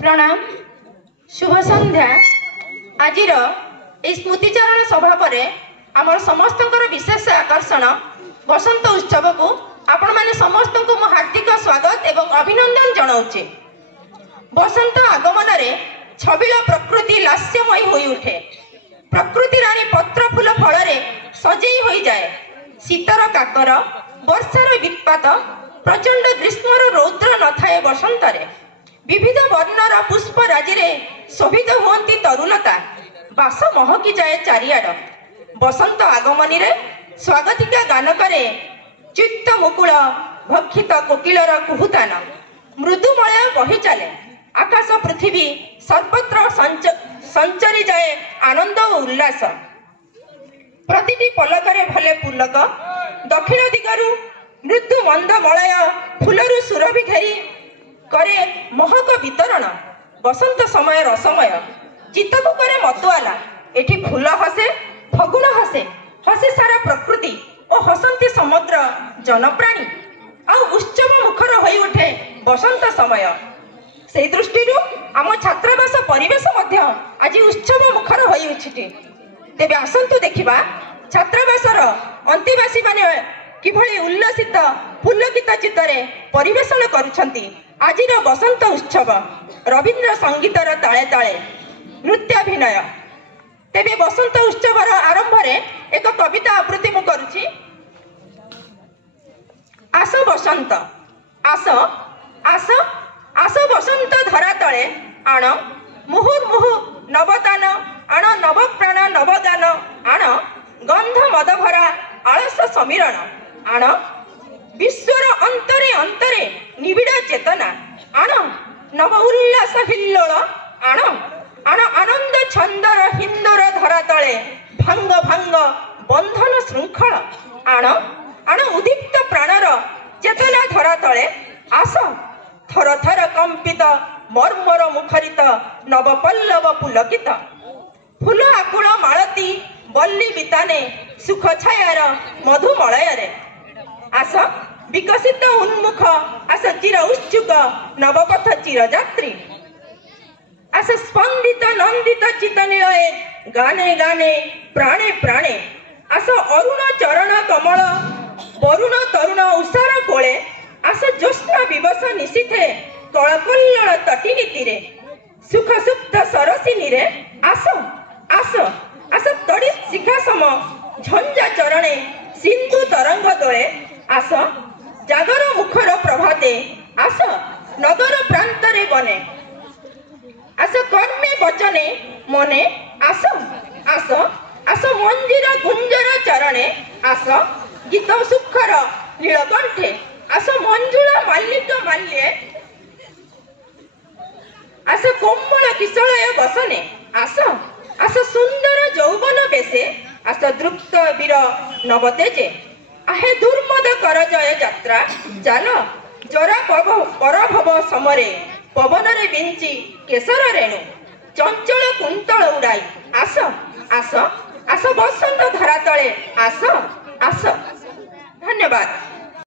प्रणाम शुभ संध्या। आज स्मृतिचारण सभा पर आम समस्त विशेष आकर्षण बसंत उत्सव को आपण माने समस्त को हार्दिक स्वागत एवं अभिनंदन जनाऊे। बसंत आगमन रे छबिल प्रकृति लास्यमयी होई उठे। प्रकृति रानी पत्र फूल फल सजई हो जाए। शीतर काकर वर्षार वित्पात प्रचंड ग्रीष्मर रौद्र न थाए। बसंत रे विविध वर्णर पुष्प राजी रे शोभित हुअंती तरुलता। बास महकी जाए चारिआड। बसंत आगमनी रे स्वागतिका गान करे चित्त मुकुल भक्षित कोकिलर कुहुतान। मृदुमय बही चले आकाश पृथ्वी सर्वत्र संचरी जाए आनंद और उल्लास। प्रतिटी पलकरे भले पुलक दक्षिण दिगरु मृदु मंद मलय फुलरु सुरभि घेरी करे महक वितरण। बसंत समय रसमय चित्तकु करे मतुआला। एठी फूल हसे फगुण हसे हसे सारा प्रकृति और हसंती समुद्र जनप्राणी आ उत्सव मुखर होई उठे बसंत समय। से दृष्टि आम छात्रावास परिवेश आज उत्सव मुखर होई उठिटे। तेबे आसंतु देखिबा छात्रावासर अंतिवासी माने किभଳି उल्लसित पुलकित चित्तरे परिवेशन करुछंती आजिर बसंत उत्सव। रवींद्र संगीतर ताले ताले नृत्याभिनय। तेबे बसंत उत्सवर आरंभ रे एक कविता आवृत्ति मु करूची। आस बसंत आस आस आस बसंत धरा तले आण मुहुर्मुहु नवदान आण नव प्राण नवगान आण गंध मद भरा आलस समीरण आण विश्वर अंतरे अंतरे निबिड़ चेतना आण नव उल्लास हिल्लोल आण आण आनंद छंदर हिंदर धरा तले भांग भांग बंधन श्रृंखल आण आण उदीप्त प्राणर चेतना धरा तले आस थर थर कंपित मर्मर मुखरित नव पल्लव पुलकित फूल आकुल मालती बल्ली बिताने सुख छायार मधुमलय रे आस विकसित उन्मुख आस चिर उत्सुक नवपथ चिरयात्री आस स्पंदित नंदित चितनिलये गाने गाने प्राणे प्राणे आस अरुण चरण कमल वरुण तरुण उषार कोले आस ज्योत्स्ना विवश निशिथे कलकल्लोल तटी तीरे सुख सुप्त सरसिनी रे आस आस आस तड़ी शिखा सम झंझा चरणे सिंधु तरंग दोले आस जागर मुखर प्रभाते आस नगर प्रांतरे बने आस कर्मे वचने मने आस आस आस मंदिर गुंजर चरणे आस गीत सुखर नीलकंठे आस मंजुला माल्लिक माल्ये आस कोमल किशलय बसने आस आस सुंदर जौवन बेसे आस द्रुप्त वीर नवतेजे आहे दुर्मद कर जय यात्रा जाल जरा परभव समरे पवन रे बिंची केसर रेणु चंचल कुंतल उड़ाई आस आस आस बसंत धरा तले आस आस। धन्यवाद।